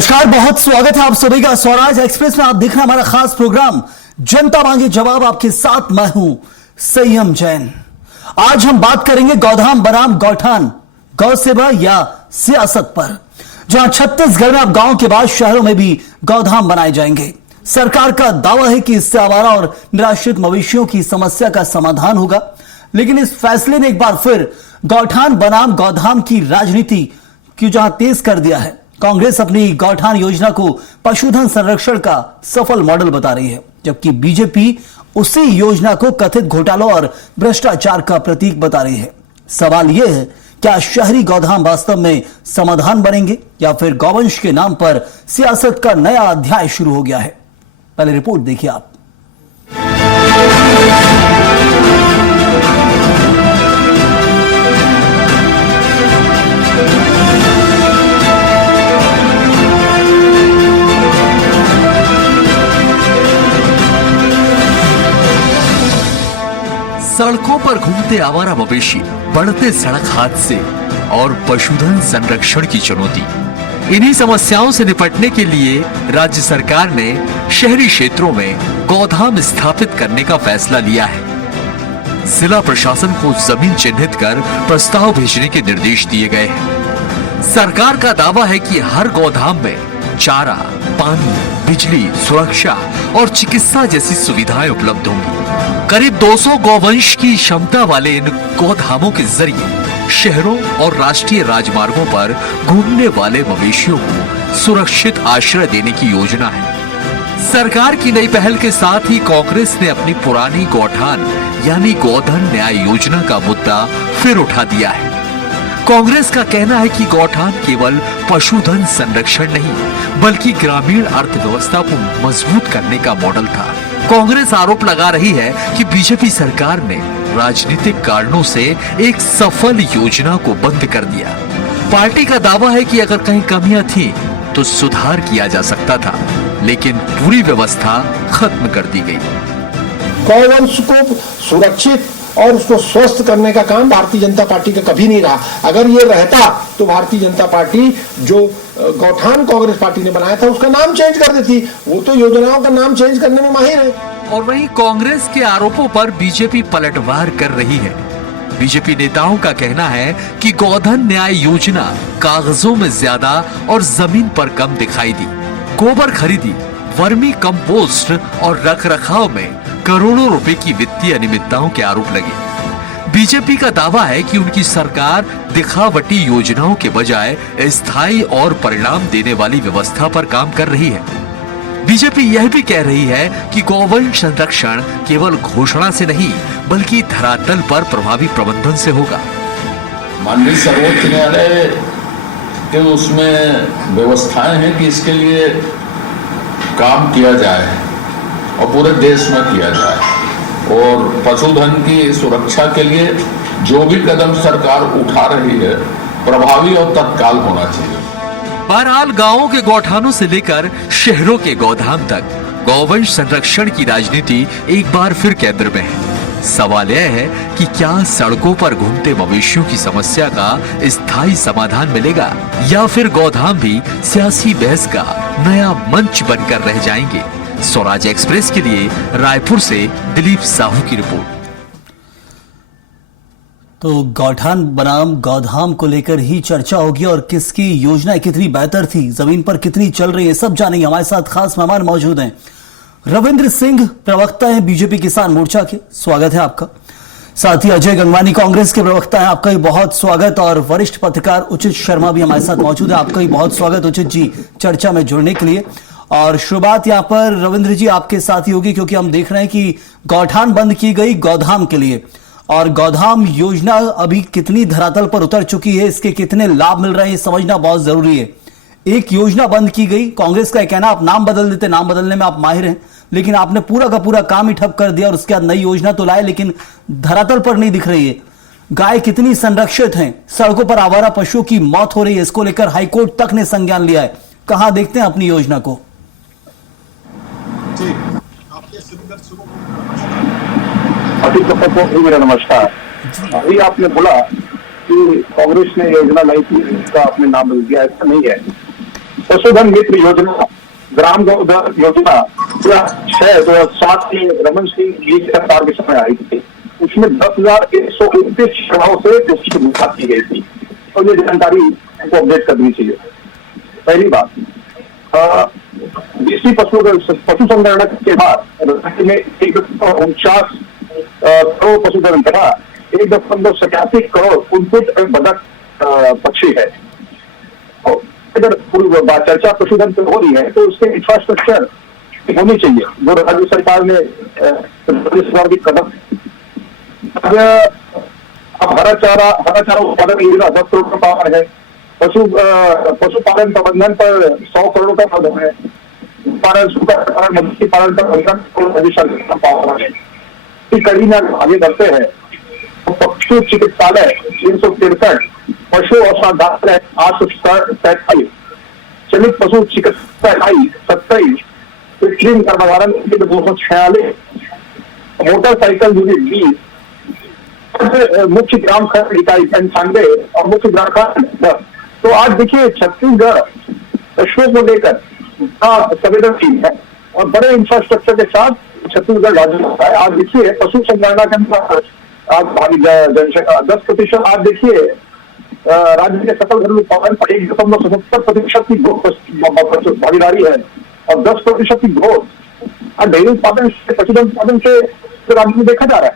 नमस्कार, बहुत स्वागत है आप सभी का स्वराज एक्सप्रेस में। आप देख रहे हैं हमारा खास प्रोग्राम जनता मांगे जवाब। आपके साथ मैं हूं संयम जैन। आज हम बात करेंगे गौधाम बनाम गौठान, गौ सेवा या सियासत पर, जहां छत्तीसगढ़ में अब गांव के बाद शहरों में भी गौधाम बनाए जाएंगे। सरकार का दावा है कि इससे आवारा और निराश्रित मवेशियों की समस्या का समाधान होगा, लेकिन इस फैसले ने एक बार फिर गौठान बनाम गौधाम की राजनीति की जहां तेज कर दिया है। कांग्रेस अपनी गौठान योजना को पशुधन संरक्षण का सफल मॉडल बता रही है, जबकि बीजेपी उसी योजना को कथित घोटालों और भ्रष्टाचार का प्रतीक बता रही है। सवाल यह है, क्या शहरी गौधाम वास्तव में समाधान बनेंगे या फिर गौवंश के नाम पर सियासत का नया अध्याय शुरू हो गया है? पहले रिपोर्ट देखिए आप। सड़कों पर घूमते आवारा मवेशी, बढ़ते सड़क हादसे और पशुधन संरक्षण की चुनौती, इन्हीं समस्याओं से निपटने के लिए राज्य सरकार ने शहरी क्षेत्रों में गौधाम स्थापित करने का फैसला लिया है। जिला प्रशासन को जमीन चिन्हित कर प्रस्ताव भेजने के निर्देश दिए गए हैं। सरकार का दावा है कि हर गौधाम में चारा, पानी, बिजली, सुरक्षा और चिकित्सा जैसी सुविधाएं उपलब्ध होंगी। करीब 200 गौवंश की क्षमता वाले इन गौधामों के जरिए शहरों और राष्ट्रीय राजमार्गों पर घूमने वाले मवेशियों को सुरक्षित आश्रय देने की योजना है। सरकार की नई पहल के साथ ही कांग्रेस ने अपनी पुरानी गौठान यानी गोधन न्याय योजना का मुद्दा फिर उठा दिया है। कांग्रेस का कहना है कि गौठान केवल पशुधन संरक्षण नहीं, बल्कि ग्रामीण अर्थव्यवस्था को मजबूत करने का मॉडल था। कांग्रेस आरोप लगा रही है कि बीजेपी सरकार ने राजनीतिक कारणों से एक सफल योजना को बंद कर दिया। पार्टी का दावा है कि अगर कहीं कमियां थी तो सुधार किया जा सकता था, लेकिन पूरी व्यवस्था खत्म कर दी गई। गौवंश को सुरक्षित और उसको स्वस्थ करने का काम भारतीय जनता पार्टी का कभी नहीं रहा। अगर ये रहता तो भारतीय जनता पार्टी जो गौठान कांग्रेस पार्टी ने बनाया था उसका नाम चेंज कर देती। वो तो योजनाओं का नाम चेंज करने में माहिर है। और वहीं कांग्रेस के आरोपों पर बीजेपी पलटवार कर रही है। बीजेपी नेताओं का कहना है कि गोधन न्याय योजना कागजों में ज्यादा और जमीन पर कम दिखाई दी। गोबर खरीदी, वर्मी कंपोस्ट और रखरखाव में करोड़ों रुपए की वित्तीय अनियमितताओं के आरोप लगे। बीजेपी का दावा है कि उनकी सरकार दिखावटी योजनाओं के बजाय स्थायी और परिणाम देने वाली व्यवस्था पर काम कर रही है। बीजेपी यह भी कह रही है कि गौवंश संरक्षण केवल घोषणा से नहीं, बल्कि धरातल पर प्रभावी प्रबंधन से होगा। माननीय सर्वोच्च न्यायालय के उसमें व्यवस्थाएं हैं कि इसके लिए काम किया जाए और पूरे देश में किया जाए, और पशुधन की सुरक्षा के लिए जो भी कदम सरकार उठा रही है प्रभावी और तत्काल होना चाहिए। बहरहाल गांवों के गौठानों से लेकर शहरों के गौधाम तक गौवंश संरक्षण की राजनीति एक बार फिर केंद्र में है। सवाल यह है कि क्या सड़कों पर घूमते मवेशियों की समस्या का स्थायी समाधान मिलेगा या फिर गौधाम भी सियासी बहस का नया मंच बनकर रह जाएंगे। स्वराज एक्सप्रेस के लिए रायपुर से दिलीप साहू की रिपोर्ट। तो गौठान बनाम गौधाम को लेकर ही चर्चा होगी और किसकी योजना कितनी बेहतर थी, जमीन पर कितनी चल रही है, सब जानेंगे। हमारे साथ खास मेहमान मौजूद हैं। रविंद्र सिंह प्रवक्ता हैं बीजेपी किसान मोर्चा के, स्वागत है आपका। साथ ही अजय गंगवानी कांग्रेस के प्रवक्ता हैं, आपका भी बहुत स्वागत। और वरिष्ठ पत्रकार उचित शर्मा भी हमारे साथ मौजूद है, आपका भी बहुत स्वागत उचित जी चर्चा में जुड़ने के लिए। और शुरुआत यहां पर रविंद्र जी आपके साथ ही होगी, क्योंकि हम देख रहे हैं कि गौठान बंद की गई गौधाम के लिए, और गौधाम योजना अभी कितनी धरातल पर उतर चुकी है, इसके कितने लाभ मिल रहे हैं, ये समझना बहुत जरूरी है। एक योजना बंद की गई, कांग्रेस का कहना आप नाम बदल देते, नाम बदलने में आप माहिर हैं, लेकिन आपने पूरा का पूरा काम ही ठप कर दिया और उसके बाद नई योजना तो लाए, लेकिन धरातल पर नहीं दिख रही है। गाय कितनी संरक्षित हैं, सड़कों पर आवारा पशुओं की मौत हो रही है, इसको लेकर हाईकोर्ट तक ने संज्ञान लिया है। कहां देखते हैं अपनी योजना को? मेरा नमस्कार। अभी आपने बोला कि कांग्रेस ने योजना लाई थी, इसका आपने नाम बदल दिया, ऐसा नहीं है। पशुधन मित्र योजना, ग्राम गोधन योजना 2006-2007 में रमन सिंह जी की सरकार के समय आई थी। उसमें 10,129 शवों से उसकी शुरुआत की गई थी। तो ये जानकारी हमको अपडेट करनी चाहिए। पहली बात, देशी पशु संगणना के बाद राज्य में 1.49 करोड़ पशुधन तथा 1.87 करोड़ कुक्कुट एवं बतख पक्षी है। तो अगर पूरी चर्चा पशुधन पे हो रही है तो उसके इंफ्रास्ट्रक्चर होनी चाहिए, जो राज्य सरकार ने की कदम। अब हरा चारा उत्पादन योजना 10 करोड़ का पावर है। पशुपालन प्रबंधन पर 100 करोड़ का पद है। मछली पालन पर 15 करोड़ राज्य सरकार का पावर है। इस कड़ी में आगे बढ़ते हैं तो पशु चिकित्सालय 363, पशु औषधालय 847, चलित पशु चिकित्सा इकाई 27, कृत्रिम गर्भधारण 246, मोटरसाइकिल यूनिट 20, मुख्य ग्राम खंड इकाई 95 और मुख्य ग्राम खंड 10। तो आज देखिए छत्तीसगढ़ पशुओं को लेकर संवेदनशील है और बड़े इंफ्रास्ट्रक्चर के साथ छत्तीसगढ़ राज्य होता है। आज देखिए पशु संगणना के अंदर आज भारी जनसंख्या 10%। आज देखिए राज्य के सकल घरेलू उत्पादन पर 1.77% की भागीदारी है और 10% की ग्रोथ आज डेयरी उत्पादन से, पशुधन उत्पादन से राज्य में देखा जा रहा है।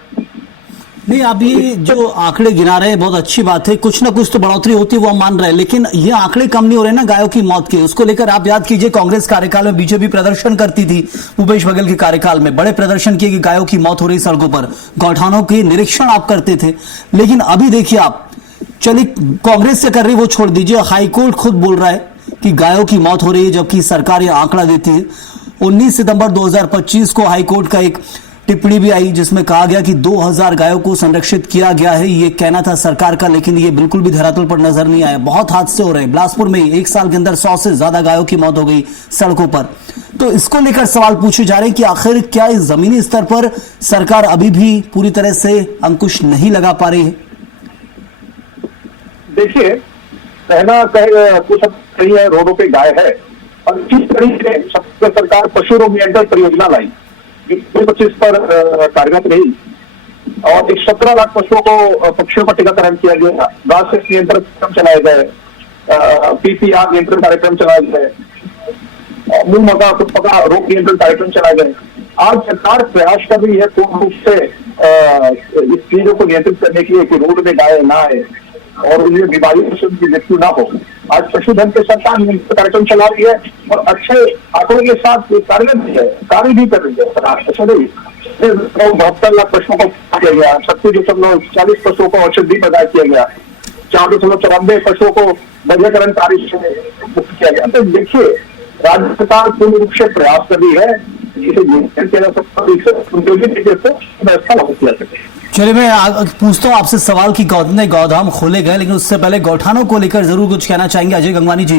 नहीं, आप ये जो आंकड़े गिना रहे हैं बहुत अच्छी बात है, कुछ ना कुछ तो बढ़ोतरी होती है वो हम मान रहे हैं, लेकिन ये आंकड़े कम नहीं हो रहे ना गायों की मौत के। उसको लेकर आप याद कीजिए कांग्रेस कार्यकाल में बीजेपी प्रदर्शन करती थी, भूपेश बघेल के कार्यकाल में बड़े प्रदर्शन किए कि गायों की मौत हो रही सड़कों पर, गौठानों के निरीक्षण आप करते थे। लेकिन अभी देखिए आप, चलिए कांग्रेस से कर रही वो छोड़ दीजिए, हाईकोर्ट खुद बोल रहा है कि गायों की मौत हो रही है, जबकि सरकार ये आंकड़ा देती है। 19 सितंबर 2025 को हाईकोर्ट का एक टिप्पणी भी आई जिसमें कहा गया कि 2000 गायों को संरक्षित किया गया है, ये कहना था सरकार का, लेकिन ये बिल्कुल भी धरातल पर नजर नहीं आया। बहुत हादसे हो रहे हैं बिलासपुर में, एक साल के अंदर 100 से ज्यादा गायों की मौत हो गई सड़कों पर। तो इसको लेकर सवाल पूछे जा रहे हैं कि आखिर क्या इस जमीनी स्तर पर सरकार अभी भी पूरी तरह से अंकुश नहीं लगा पा रही है? देखिए, कहना कुछ सही है, रोडों पे गाय है और किस तरीके से छत्तीसगढ़ सरकार पशु रोग नियंत्रण परियोजना लाई 2025 पर कार्यरत रही और 17 लाख पशुओं को पक्षियों का टीकाकरण किया गया, गाय से नियंत्रण कार्यक्रम चलाए गए, पीपीआर नियंत्रण कार्यक्रम चलाए गए, मूल मका खुदपका रोग नियंत्रण कार्यक्रम चलाए गए। आज सरकार प्रयास कर रही है पूर्ण रूप से इस चीजों को नियंत्रित करने के लिए कि रोड में गाय ना आए और उन्हें बीमारियों से उनकी मृत्यु ना हो। आज पशुधन के सरकार कार्यक्रम चला रही है और अच्छे आंकड़ों के साथ कार्य भी कर रही है। 72 लाख पशुओं को किया गया, 36.40 पशुओं को औषधि प्रदान किया गया, 4.94 पशुओं को बंधीकरण कार्य से मुक्त किया गया। तो देखिए राज्य सरकार पूर्ण रूप से प्रयास कर रही है इसे किया जा सकता व्यवस्था लागू किया सके। चलिए मैं पूछता हूं आपसे सवाल कि नए गौधाम खोले गए, लेकिन उससे पहले गौठानों को लेकर जरूर कुछ कहना चाहेंगे अजय गंगवानी जी।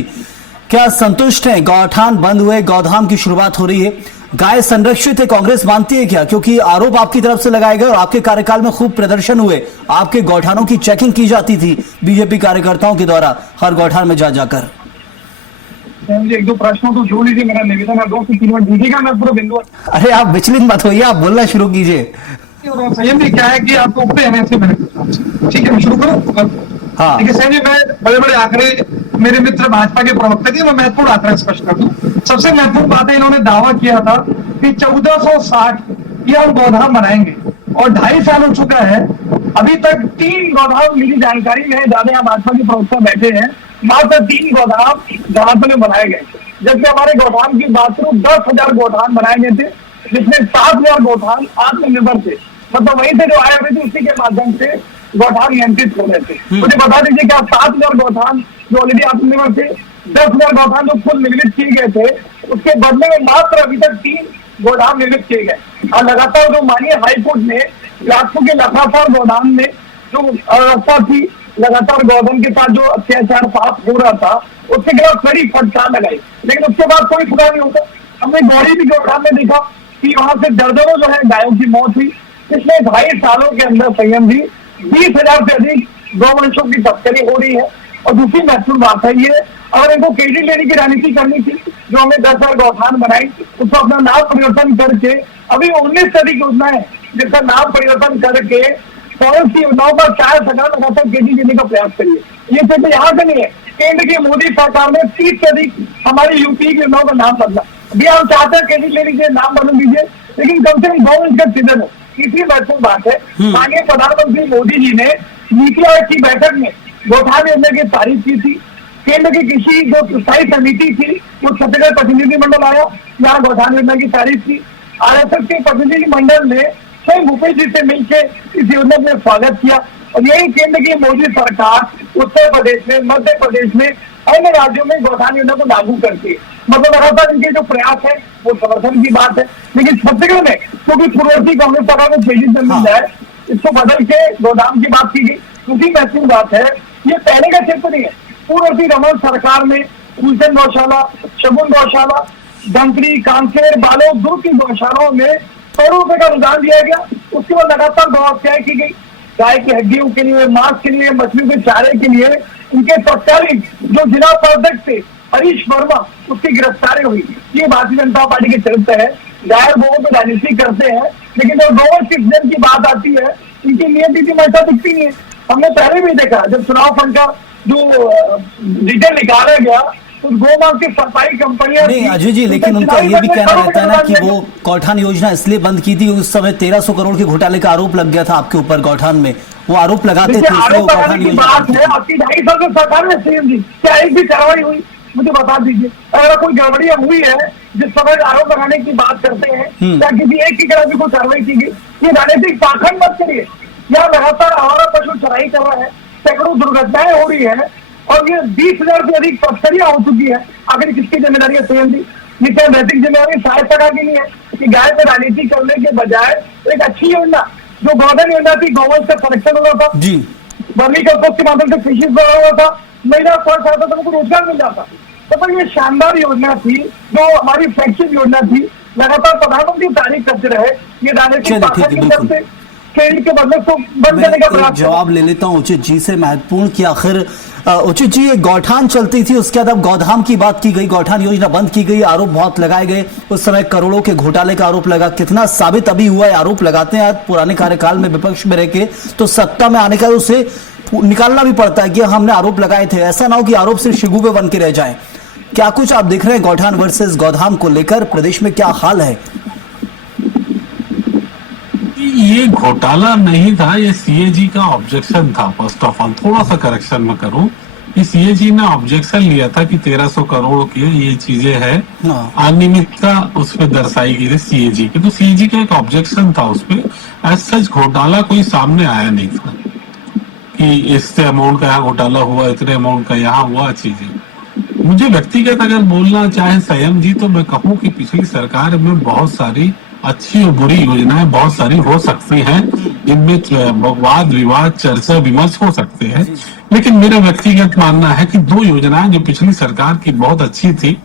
क्या संतुष्ट हैं? गौठान बंद हुए, गौधाम की शुरुआत हो रही है, गाय संरक्षित है, कांग्रेस मानती है क्या? क्योंकि आरोप आपकी तरफ से लगाए गए और आपके कार्यकाल में खूब प्रदर्शन हुए, आपके गौठानों की चेकिंग की जाती थी बीजेपी कार्यकर्ताओं के द्वारा हर गौठान में जा जाकर। एक दो प्रश्नों तो जोड़ लीजिए, मेरा निवेदन है 2 से 3 मिनट दीजिएगा, मैं पूरा बिंदु। अरे आप विचलित मत होइए, आप बोलना शुरू कीजिए। संयम जी क्या है कि आपको उठते हैं ऐसे मैंने, ठीक है मैं शुरू करूं? हाँ ठीक है संयम जी, मैं बड़े बड़े आंकड़े मेरे मित्र भाजपा के प्रवक्ता के मैं महत्वपूर्ण आंकड़े स्पष्ट कर दूं। सबसे महत्वपूर्ण बात है, इन्होंने दावा किया था कि 1460 ये हम गौधाम बनाएंगे और 2.5 साल हो चुका है, अभी तक 3 गौधाम मेरी जानकारी में है, ज्यादा यहाँ भाजपा के प्रवक्ता बैठे हैं, मात्र 3 गौधाम जहां में बनाए गए। जबकि हमारे गौधाम की बात करूं 10,000 गौधाम बनाए गए थे, जिसमें 7,000 गौधाम आत्मनिर्भर थे, मतलब वहीं से जो आए हुए थे उसी के माध्यम से गौठान नियंत्रित हो रहे थे। मुझे बता दीजिए क्या 7,000 गौठान जो ऑलरेडी आत्मनिर्भर थे, 10,000 गौठान जो खुद निर्मित किए गए थे, उसके बदले में मात्र अभी तक 3 गौठान निर्मित किए गए। और लगातार जो माननीय हाईकोर्ट ने लाखों के लगातार गौधान में जो अवस्था थी, लगातार गौधन के साथ जो अत्याचार पाप हो रहा था, उसके खिलाफ कड़ी फटकार लगाई, लेकिन उसके बाद कोई सुधार नहीं होता। हमने गौरी भी गौठान में देखा कि वहां से दर्जनों जो है गायों की मौत हुई। पिछले 2.5 सालों के अंदर संयम जी 20,000 से अधिक गौवंशों की तस्करी हो रही है। और दूसरी महत्वपूर्ण बात है ये, अगर इनको क्रेडिट लेने की राजनीति करनी थी, जो हमने 10 साल गौठान बनाई, उसको अपना नाम परिवर्तन करके अभी 19 से अधिक योजनाएं जिसका नाम परिवर्तन करके कौन सी योजनाओं पर 4 सरकार लगातार क्रेडिट देने का प्रयास करिए। ये सिर्फ यहाँ से नहीं है, केंद्र की मोदी सरकार ने 30 से अधिक हमारी यूपी की योजनाओं का नाम बदला। अभी हम चाहते हैं क्रेडिट ले लीजिए, नाम बदल दीजिए, लेकिन कम से कम गवर्नमेंट का सीजन हो। तीसरी महत्वपूर्ण बात है, माननीय प्रधानमंत्री मोदी जी ने नीति आयोग की बैठक में गौठान योजना की तारीफ की थी। केंद्र की कृषि जो स्थायी समिति थी, वो छत्तीसगढ़ प्रतिनिधिमंडल आया, यहाँ गौठान योजना की तारीफ की। RSS के प्रतिनिधिमंडल ने स्वयं भूपेश जी से मिलकर इस योजना में स्वागत किया। और यही केंद्र की मोदी सरकार उत्तर प्रदेश में, मध्य प्रदेश में, अन्य राज्यों में गौठान योजना को लागू करती है। मतलब लगातार इनके जो प्रयास है वो समर्थन की बात है। लेकिन छत्तीसगढ़ में क्योंकि पूर्ववर्ती कांग्रेस सरकार में तेजी से मिल जाए, इसको बदल के गोदाम की बात की गई। दूसरी महत्वपूर्ण बात है, ये पहले का क्षेत्र नहीं है। पूर्ववर्ती रमन सरकार में फूलचंद गौशाला, शगुन गौशाला, धमतरी, कांकेर, बालोद, दूध की गौशालाओं में करोड़ों रुपए का अनुदान दिया गया। उसके बाद लगातार व्यवस्थाएं की गई, गाय की हड्डियों के लिए, मांस के लिए, मछलियों के चारे के लिए। उनके तत्कालीन जो जिला उपाध्यक्ष थे हरीश वर्मा, उसकी गिरफ्तारी हुई। ये भारतीय जनता पार्टी के चरित्र है। गाय गोवों पर राजनीति करते हैं, लेकिन जब गवर्नमेंट सिटीजन की बात आती है, इनकी नियत नीति में ऐसा दिखती नहीं है। हमने पहले भी देखा, जब चुनाव फंड का जो डिटेल निकाला गया, तो गोमांस की सफाई कंपनियां नहीं अजय जी, लेकिन उनका ये भी कहना रहता है ना कि वो गौठान योजना इसलिए बंद की थी, उस समय 1300 करोड़ के घोटाले का आरोप लग गया था आपके ऊपर गौठान में, वो आरोप लगाते थे। आरोप लगाने की बात है, आपकी 2.5 साल की सरकार में सीएम जी क्या एक भी कार्रवाई हुई? मुझे बता दीजिए। अगर कोई गड़बड़ियां हुई है, जिस समय आरोप लगाने की बात करते हैं, क्या किसी एक की तरफ भी कोई कार्रवाई की गई? ये राजनीतिक पाखंड मत करिए। यहाँ लगातार आवारा पशु चराई कर रहा है, सैकड़ों दुर्घटनाएं हो रही है, और ये 20,000 से अधिक तस्करियां हो चुकी है। आखिर किसकी जिम्मेदारी है सीएम जी? ये क्या नैतिक जिम्मेदारी शायद सरकार की नहीं है कि गाय में राजनीति करने के बजाय एक अच्छी योजना जो गोधन योजना थी, गौवंश का संरक्षण हो रहा था जी, बर्मी का उपयोग के माध्यम से कृषि बढ़ा हुआ था, महिला स्वस्थ रहता था, उनको रोजगार मिल जाता। तो ये शानदार योजना थी, जो हमारी फ्लैगशिप योजना थी। लगातार प्रधानमंत्री तारीफ करते रहे। ये राजनीतिक पाखंड की तरफ से के बदले को बंद करने का प्रयास। जवाब ले लेता हूँ उचित जी से, महत्वपूर्ण कि आखिर उचित जी ये गौठान चलती थी, उसके बाद अब गौधाम की बात की गई, गौठान योजना बंद की गई, आरोप बहुत लगाए गए। उस समय करोड़ों के घोटाले का आरोप लगा, कितना साबित अभी हुआ है? आरोप लगाते हैं पुराने कार्यकाल में विपक्ष में रह के, तो सत्ता में आने का उसे निकालना भी पड़ता है कि हमने आरोप लगाए थे। ऐसा ना हो कि आरोप सिर्फ शिगुफे बन के रह जाए। क्या कुछ आप देख रहे हैं गौठान वर्सेस गौधाम को लेकर प्रदेश में क्या हाल है? ये घोटाला नहीं था, ये सीएजी का ऑब्जेक्शन था। फर्स्ट ऑफ ऑल थोड़ा सा करेक्शन में करूं कि सीएजी ने ऑब्जेक्शन लिया था कि 1300 करोड़ की ये चीजें है, अनियमितता उसमें दर्शाई गई थी सीएजी की। तो सीएजी का एक ऑब्जेक्शन था उसपे। एज सच घोटाला कोई सामने आया नहीं था कि इससे अमाउंट का यहाँ घोटाला हुआ, इतने अमाउंट का यहाँ हुआ चीजें। मुझे व्यक्तिगत अगर बोलना चाहे संयम जी, तो मैं कहूँ कि पिछली सरकार में बहुत सारी अच्छी और बुरी योजनाएं बहुत सारी हो सकती हैं, जिनमें वाद विवाद चर्चा विमर्श हो सकते हैं। लेकिन मेरा व्यक्तिगत मानना है कि 2 योजनाएं जो पिछली सरकार की बहुत अच्छी थी,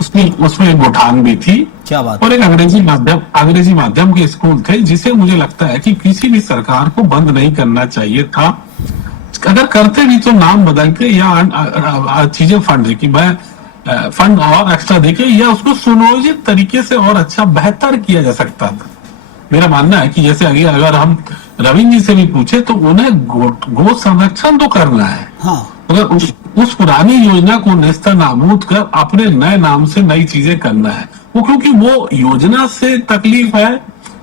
उसमें एक गौठान भी थी, क्या बात, और एक अंग्रेजी माध्यम के स्कूल थे, जिसे मुझे लगता है कि किसी भी सरकार को बंद नहीं करना चाहिए था। अगर करते भी तो नाम बदल के या चीजें फंड की फंड और एक्स्ट्रा देके, या उसको सुनियोजित तरीके से और अच्छा बेहतर किया जा सकता था। मेरा मानना है कि जैसे अगर हम रविंद्र जी से भी पूछे तो उन्हें गो संरक्षण तो करना है। अगर उस पुरानी योजना को नेस्ता नाबूद कर अपने नए नाम से नई चीजें करना है, वो क्योंकि वो योजना से तकलीफ है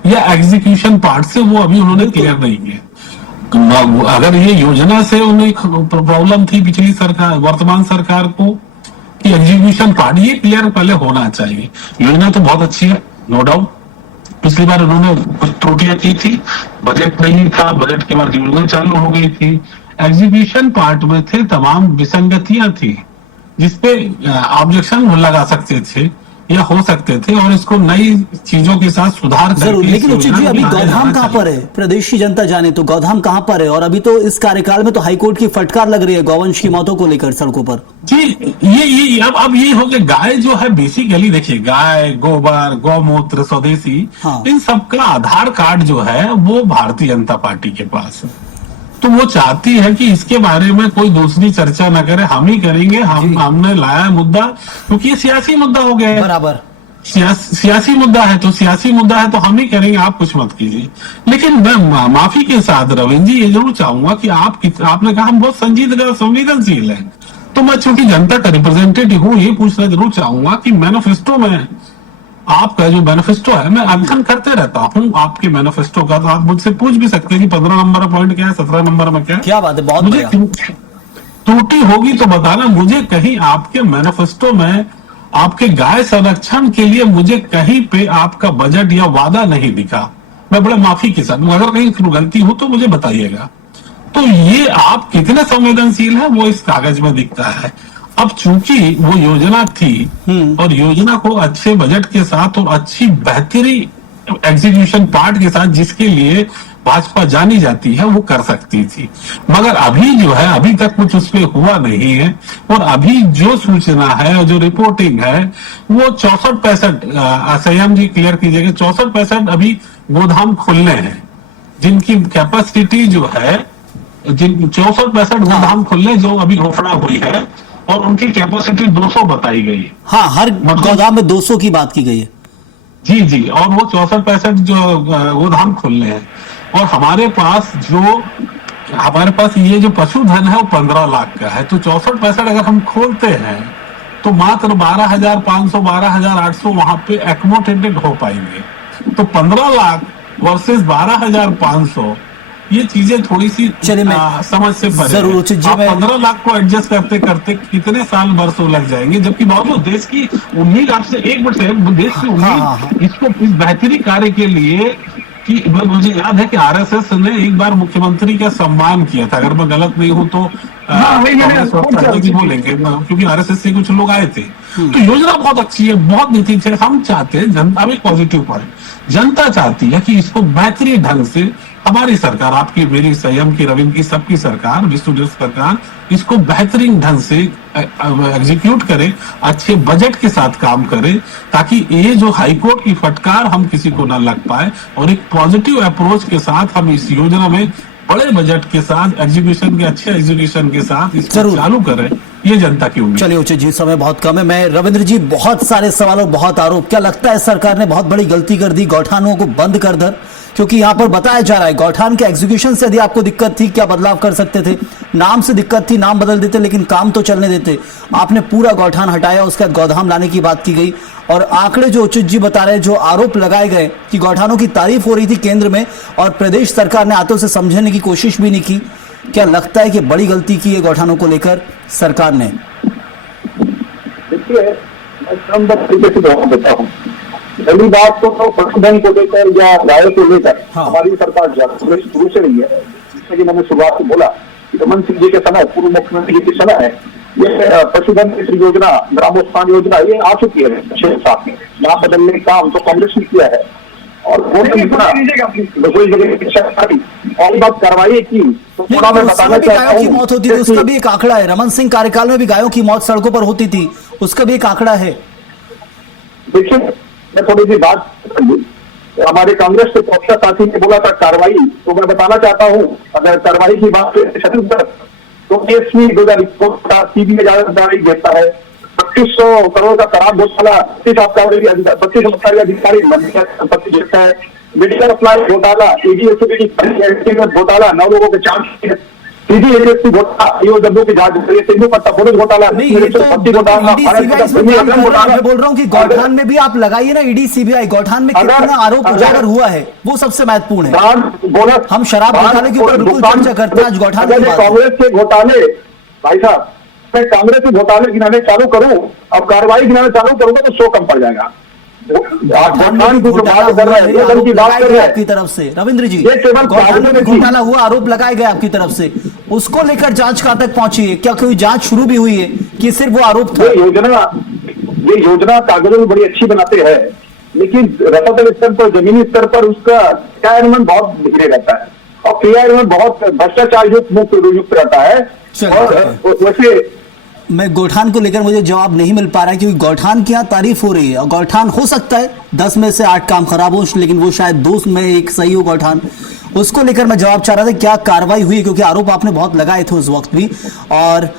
या एग्जीक्यूशन पार्ट से, वो अभी उन्होंने क्लियर नहीं किया। अगर ये योजना से उन्हें प्रॉब्लम थी पिछली सरकार, वर्तमान सरकार को, कि एग्जीक्यूशन पार्ट ये क्लियर पहले होना चाहिए। योजना तो बहुत अच्छी है, नो डाउट। पिछली बार उन्होंने कुछ त्रुटियां की थी, बजट नहीं था, बजट के बाद योजना चालू हो गई थी, एग्जीक्यूशन पार्ट में थे तमाम विसंगतियां थी, जिसपे ऑब्जेक्शन लगा सकते थे या हो सकते थे, और इसको नई चीजों के साथ सुधार जरूर। लेकिन उचित जी, अभी गौधाम कहाँ पर है? प्रदेश की जनता जाने तो गौधाम कहाँ पर है? और अभी तो इस कार्यकाल में तो हाईकोर्ट की फटकार लग रही है गौवंश की मौतों को लेकर सड़कों पर। जी, ये अब ये हो गया, गाय जो है बेसिकली देखिए, गाय, गोबर, गौमूत्र, स्वदेशी, इन सब का आधार कार्ड जो है वो भारतीय जनता पार्टी के पास है। तो वो चाहती है कि इसके बारे में कोई दूसरी चर्चा न करे, हम ही करेंगे। हमने लाया मुद्दा, क्योंकि ये सियासी मुद्दा हो गया है, बराबर सियासी मुद्दा है, तो सियासी मुद्दा है तो हम ही करेंगे, आप कुछ मत कीजिए। लेकिन मैं माफी के साथ रविंद्र जी ये जरूर चाहूंगा कि आपने कहा हम बहुत संजीदगा संवेदनशील हैं, तो मैं चूंकि जनता का रिप्रेजेंटेटिव हूं, ये पूछना जरूर चाहूंगा कि मैनिफेस्टो में आपका जो मैनिफेस्टो है, मैं अध्ययन करते रहता हूं आपके मैनिफेस्टो का, तो आप मुझसे पूछ भी सकते हैं कि 15 नंबर पॉइंट क्या है, 17 नंबर में क्या है। क्या बात है, बहुत मुझे त्रुटि होगी तो बताना। मुझे कहीं आपके मैनिफेस्टो में आपके गाय संरक्षण के लिए मुझे कहीं पे आपका बजट या वादा नहीं दिखा। मैं बड़े माफी के साथ, अगर कहीं गलती हो तो मुझे बताइएगा। तो ये आप कितने संवेदनशील हैं वो इस कागज में दिखता है। अब चूंकि वो योजना थी और योजना को अच्छे बजट के साथ और अच्छी बेहतरी एग्जीक्यूशन पार्ट के साथ जिसके लिए भाजपा जानी जाती है वो कर सकती थी, मगर अभी जो है अभी तक कुछ उस पर हुआ नहीं है। और अभी जो सूचना है, जो रिपोर्टिंग है, वो 64-65 संयम जी क्लियर कीजिएगा, 64-65 अभी गोदाम खुलने हैं, जिनकी कैपेसिटी जो है, जिन 64-65 गोदाम खुलने जो अभी घोषणा हुई है, और उनकी कैपेसिटी 200 बताई गई है। हाँ, हर गोदाम में 200 की बात की गई है। जी, और वो 64-65 जो गोदाम खुलने हैं, और हमारे पास ये जो पशुधन है वो 15 लाख का है। तो 64-65 अगर हम खोलते हैं तो मात्र 12,500 12,800 वहां पे एकोमोडेटेड हो पाएंगे। तो 15 लाख वर्सेस 12,500, ये चीजें थोड़ी सी समझ से परे जरूर जी, 15 लाख को एडजस्ट करते करते कितने साल बरसों लग जाएंगे, जबकि बावजूद देश की उम्मीद, आपसे एक मिनट से, देश की उम्मीद इसको इस बेहतरी कार्य के लिए कि मुझे याद है कि आरएसएस ने एक बार मुख्यमंत्री का सम्मान किया था, अगर मैं गलत नहीं हूं तो बोलेंगे, क्योंकि आरएसएस से कुछ लोग आए थे। तो योजना बहुत अच्छी है, बहुत नीति है। हम चाहते हैं, जनता भी पॉजिटिव पॉइंट, जनता चाहती है कि इसको बेहतरीन ढंग से हमारी सरकार, आपकी, मेरी, संयम की, रविंद्र की, सबकी सरकार, विष्णुदेव सरकार इसको बेहतरीन ढंग से एग्जीक्यूट करे, अच्छे बजट के साथ काम करे, ताकि ये जो हाईकोर्ट की फटकार हम किसी को ना लग पाए, और एक पॉजिटिव अप्रोच के साथ हम इस योजना में बड़े बजट के साथ एग्जीक्यूशन के, अच्छे एग्जीक्यूशन के साथ इसको चालू करें, ये जनता की उम्मीद। चलिए उचित जी, समय बहुत कम है। मैं रविंद्र जी, बहुत सारे सवालों, बहुत आरोप, क्या लगता है सरकार ने बहुत बड़ी गलती कर दी गौठानों को बंद कर दर? क्योंकि यहाँ पर बताया जा रहा है गौठान के एग्जीक्यूशन से यदि आपको दिक्कत थी, क्या बदलाव कर सकते थे? नाम से दिक्कत थी, नाम बदल देते, लेकिन काम तो चलने देते। आपने पूरा गौठान हटाया, उसके बाद गोदाम लाने की बात की गई, और आंकड़े जो उचित जी बता रहे, जो आरोप लगाए गए कि गौठानों की तारीफ हो रही थी केंद्र में और प्रदेश सरकार ने आते उसे समझने की कोशिश भी नहीं की। क्या लगता है कि बड़ी गलती की है गौठानों को लेकर सरकार ने? देखिए, मैं क्रमबद्ध तरीके से जवाब देता हूँ। पहली बात तो पशुधन को लेकर या गायों को लेकर हमारी सरकार शुरू से रही है। जैसे कि मैंने शुरुआत में बोला कि रमन सिंह जी के समय, पूर्व मुख्यमंत्री जी के समय है, ये पशुधन योजना, ग्रामोत्थान योजना, ये आ चुकी है 6-7 में। नाम बदलने का काम तो कांग्रेस ने किया है, और बात कार्रवाई की तो थोड़ा मैं बताना चाहता हूँ, मौत होती थी, उसका भी एक आंकड़ा है। रमन सिंह कार्यकाल में भी गायों की मौत सड़कों पर होती थी, उसका भी एक आंकड़ा है। देखिए, मैं थोड़ी सी बात, हमारे कांग्रेस के प्रवक्ता साथी ने बोला था कार्रवाई, तो मैं बताना चाहता हूँ, अगर कार्रवाई की बात छत्तीसगढ़ तो एसपी 2021 सीबीआई देता है 2500 करोड़ का खराब घोटाला, 25 अधिकारी संपत्ति देता है, मेडिकल अप्लाई घोटाला, घोटाला, 9 लोगों के चार्ज, सीबीआई घोटाला, की जांच घोटाला, मैं बोल रहा हूँ कि गौठान में भी आप लगाइए ना ईडी सीबीआई। गौठान में कितना आरोप उजागर हुआ है वो सबसे महत्वपूर्ण है। हम शराब घोटाले के ऊपर बिल्कुल चर्चा करते हैं, आज गौठान की बात। कांग्रेस के घोटाले, भाई साहब, मैं कांग्रेस के घोटाले गिनाने चालू करूं, अब कार्रवाई गिनाने चालू करूंगा तो 100 कम पड़ जाएगा। आपकी तरफ से रविंद्र जी, घोटाला हुआ, आरोप लगाए गए आपकी तरफ से, उसको लेकर जांच कहां तक पहुंची है? क्या कोई जांच शुरू भी हुई है कि सिर्फ वो आरोप था? ये योजना कागजों में बड़ी अच्छी बनाते हैं, लेकिन रसातल स्तर पर, जमीनी स्तर पर उसका क्रियान्वयन बहुत बिगड़े रहता है, और क्रियान्वयन बहुत भ्रष्टाचार युक्त रहता है। और वैसे मैं गौठान को लेकर मुझे जवाब नहीं मिल पा रहा है, क्योंकि गौठान की यहाँ तारीफ हो रही है और गौठान हो सकता है 10 में से 8 काम खराब हो, लेकिन वो शायद 2 में 1 सही हो गौठान। उसको लेकर मैं जवाब चाह रहा था क्या कार्रवाई हुई, क्योंकि आरोप आपने बहुत लगाए थे उस वक्त भी। और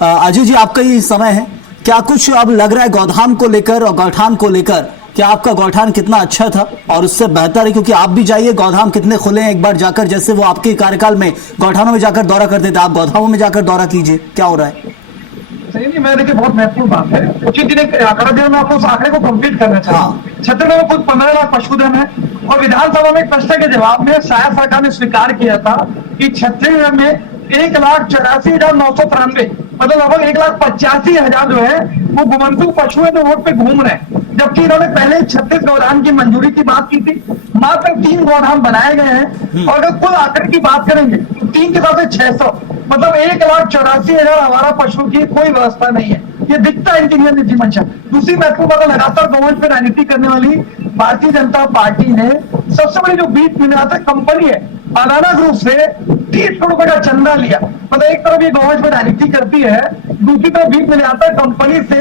अजय जी आपका ही समय है, क्या कुछ अब लग रहा है गौधाम को लेकर और गौठान को लेकर, क्या आपका गौठान कितना अच्छा था और उससे बेहतर है? क्योंकि आप भी जाइए गौधाम कितने खुले हैं, एक बार जाकर, जैसे वो आपके कार्यकाल में गौठानों में जाकर दौरा करते थे, आप गौधामों में जाकर दौरा कीजिए, क्या हो रहा है? सही नहीं, मैं देखिए बहुत महत्वपूर्ण बात है। उचित दिन एक आंकड़ा दिया, मैं आपको उस आंकड़े को कंप्लीट करना चाहता हूँ। छत्तीसगढ़ में कुल 15 लाख पशुधन है और विधानसभा में एक प्रश्न के जवाब में शायद सरकार ने स्वीकार किया था कि छत्तीसगढ़ में 1,84,993 मतलब लगभग 1,85,000 जो है वो गुमंतु पशु है जो रोड पे घूम रहे हैं। जबकि इन्होंने पहले 36 गौधाम की मंजूरी की बात की थी, मात्र 3 गौधाम बनाए गए हैं। और अगर कुल आंकड़े की बात करेंगे तो 3 के साथ 600 मतलब 1,84,000 आवारा पशुओं की कोई व्यवस्था नहीं है। ये दिखता है इनकी नीति मंशा। दूसरी महत्वपूर्ण बात, लगातार गवर्नमेंट पे राजनीति करने वाली भारतीय जनता पार्टी ने सबसे बड़ी जो बीच निर्माता कंपनी है अनाना ग्रुप से 30 करोड़ रुपए का चंदा लिया। मतलब एक तरफ ये गवर्नमेंट पे राजनीति करती है, दूसरी तरफ बीच निर्माता कंपनी से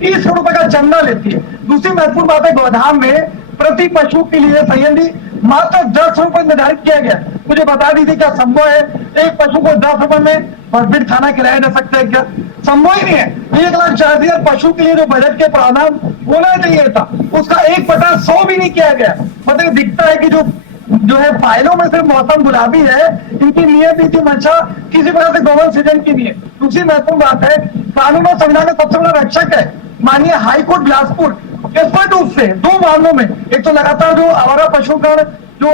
30 करोड़ रुपए का चंदा लेती है। दूसरी महत्वपूर्ण बात है, गौधाम में प्रति पशु के लिए संयंत्र मात्र 10 रुपए निर्धारित किया गया। मुझे बता दीजिए क्या संभव है एक पशु को 10 रुपए में भरपेट खाना खिलाया जा सकता है? क्या संभव ही नहीं है। 1,40,000 पशु के लिए जो बजट के प्रावधान होना चाहिए था उसका 1/100 भी नहीं किया गया। मतलब दिखता है कि जो है फाइलों में सिर्फ मौसम गुलाबी है, इनकी नियत नीति मंशा किसी प्रकार से गवर्नमेंट सृजन की नहीं है। दूसरी महत्वपूर्ण बात है, कानून और संविधान का सबसे बड़ा रक्षक है माननीय हाईकोर्ट बिलासपुर। स्पष्ट रूप से 2 मामलों में, एक तो लगातार जो आवारा पशुगण जो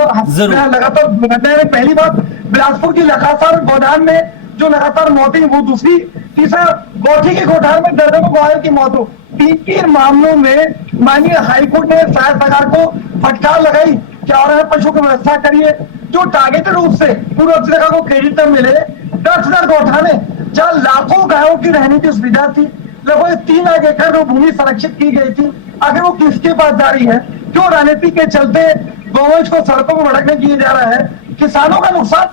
लगातार, पहली बात बिलासपुर की लगातार गौठान में जो लगातार मौतें, वो दूसरी, तीसरा गौठी के गौठान में दर्जनों गायों की मौत हो। 3 मामलों में माननीय हाईकोर्ट ने शायद सरकार को फटकार लगाई कि और पशु की व्यवस्था करिए जो टारगेटेड रूप से पूर्व सरकार को क्रेडिट न मिले। 10,000 गौठाने जहाँ लाखों गायों की रहने की सुविधा थी, लगभग 3 लाख एकड़ जो भूमि संरक्षित की गई थी, आखिर वो किसके पास जा रही है? क्यों राजनीति के चलते गौवंश को सड़कों पर भड़कने किया जा रहा है? किसानों का नुकसान।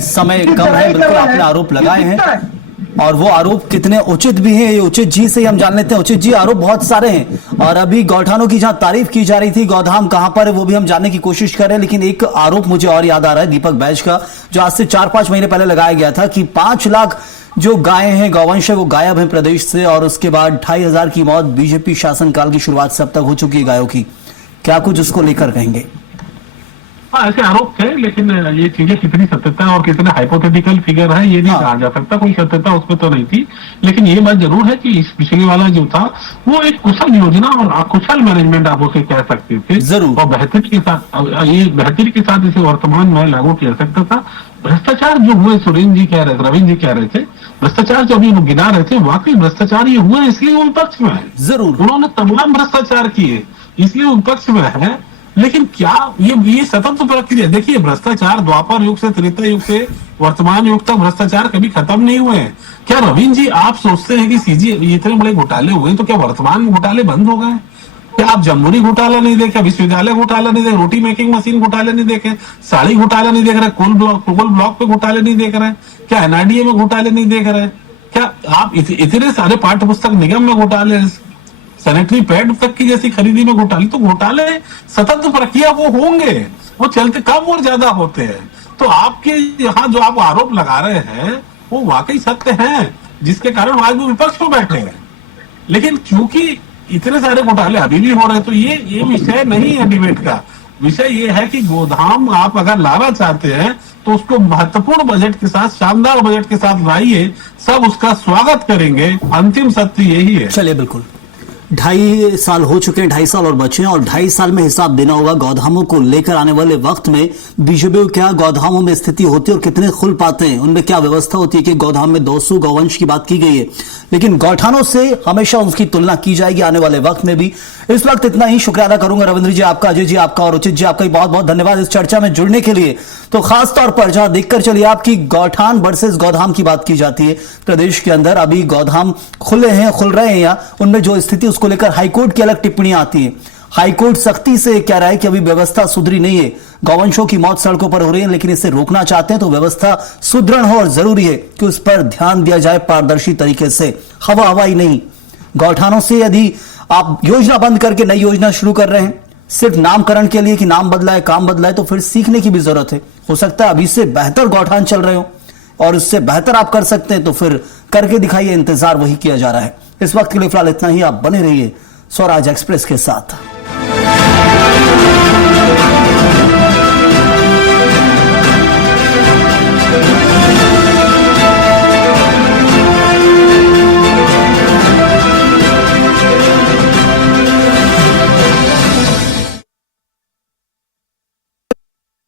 समय कम है, बिल्कुल आपने आरोप लगाए हैं और वो आरोप कितने उचित भी हैं, ये उचित जी से ही हम जान लेते हैं। उचित जी, आरोप बहुत सारे हैं और अभी गौठानों की जहां तारीफ की जा रही थी, गौधाम कहां पर है वो भी हम जानने की कोशिश कर रहे हैं। लेकिन एक आरोप मुझे और याद आ रहा है दीपक बैज का, जो आज से 4-5 महीने पहले लगाया गया था कि 5 लाख जो गायें हैं, गौवंश है, वो गायब है प्रदेश से और उसके बाद 2,500 की मौत बीजेपी शासनकाल की शुरुआत से अब तक हो चुकी है गायों की। क्या कुछ उसको लेकर कहेंगे? हाँ, ऐसे आरोप थे, लेकिन ये चीजें कितनी सत्यता और कितने हाइपोथेटिकल फिगर है ये नहीं कहा जा सकता। कोई सत्यता उसमें तो नहीं थी, लेकिन ये बात जरूर है कि इस पिछले वाला जो था वो एक कुशल योजना और अकुशल मैनेजमेंट आप उसे कह सकते थे जरूर, और बेहतरी के साथ इसे वर्तमान में लागू किया सकता था। भ्रष्टाचार जो हुए, सुरेंद्र जी कह रहे थे, रविंद्र जी कह रहे थे, भ्रष्टाचार जो अभी गिना रहे थे, वाकई भ्रष्टाचार ये हुए इसलिए वो विपक्ष में है। जरूर, उन्होंने तमाम भ्रष्टाचार किए इसलिए वो विपक्ष में है। लेकिन क्या ये सतत प्रक्रिया, देखिए भ्रष्टाचार द्वापर युग से, त्रेता युग से वर्तमान युग तक भ्रष्टाचार कभी खत्म नहीं हुए हैं। क्या रविंद्र जी आप सोचते हैं कि सीजी इतने बड़े घोटाले हुए तो क्या वर्तमान घोटाले बंद हो गए? क्या आप जमहूरी घोटाला नहीं देखे, विश्वविद्यालय घोटाला नहीं देखे, रोटी मेकिंग मशीन घोटाले नहीं देखे, साड़ी घोटाला नहीं देख रहे, कोल ब्लॉक पे घोटाले नहीं देख रहे, क्या एनआरडीए में घोटाले नहीं देख रहे? क्या आप इतने सारे पाठ्य पुस्तक निगम में घोटाले, सैनिटरी पैड तक की जैसी खरीदी में घोटाले, तो घोटाले सतत प्रक्रिया वो होंगे, वो चलते कम और ज्यादा होते हैं। तो आपके यहाँ जो आप आरोप लगा रहे हैं वो वाकई सत्य हैं, जिसके कारण आज वो विपक्ष में बैठे हैं। लेकिन क्योंकि इतने सारे घोटाले अभी भी हो रहे हैं तो ये विषय नहीं है डिबेट का। विषय ये है कि गोधाम आप अगर लाना चाहते हैं तो उसको महत्वपूर्ण बजट के साथ, शानदार बजट के साथ लाइए, सब उसका स्वागत करेंगे। अंतिम सत्य यही है। चलिए, बिल्कुल 2.5 साल हो चुके हैं, 2.5 साल और बचे हैं और 2.5 साल में हिसाब देना होगा गौधामों को लेकर। आने वाले वक्त में बीजेपी क्या गौधामों में स्थिति होती है और कितने खुल पाते हैं, उनमें क्या व्यवस्था होती है कि गौधाम में 200 गौवंश की बात की गई है, लेकिन गौठानों से हमेशा उसकी तुलना की जाएगी आने वाले वक्त में भी। इस वक्त इतना ही। शुक्रिया अदा करूंगा रविंद्र जी आपका, अजय जी आपका और उचित जी आपका बहुत बहुत धन्यवाद इस चर्चा में जुड़ने के लिए। तो खास तौर पर जहां देखकर चलिए आपकी गौठान वर्सेस गौधाम की बात की जाती है प्रदेश के अंदर, अभी गौधाम खुले हैं, खुल रहे हैं या उनमें जो स्थिति उसको लेकर हाईकोर्ट की अलग टिप्पणियां आती है। हाईकोर्ट सख्ती से कह रहा है कि अभी व्यवस्था सुधरी नहीं है, गौवंशों की मौत सड़कों पर हो रही है, लेकिन इसे रोकना चाहते हैं तो व्यवस्था सुदृढ़ हो और जरूरी है कि उस पर ध्यान दिया जाए पारदर्शी तरीके से, हवाई नहीं। गौठानों से यदि आप योजना बंद करके नई योजना शुरू कर रहे हैं सिर्फ नामकरण के लिए कि नाम बदला है, काम बदला है, तो फिर सीखने की भी जरूरत है। हो सकता है अभी से बेहतर गौठान चल रहे हो और उससे बेहतर आप कर सकते हैं, तो फिर करके दिखाइए। इंतजार वही किया जा रहा है। इस वक्त के लिए फिलहाल इतना ही। आप बने रहिए स्वराज एक्सप्रेस के साथ।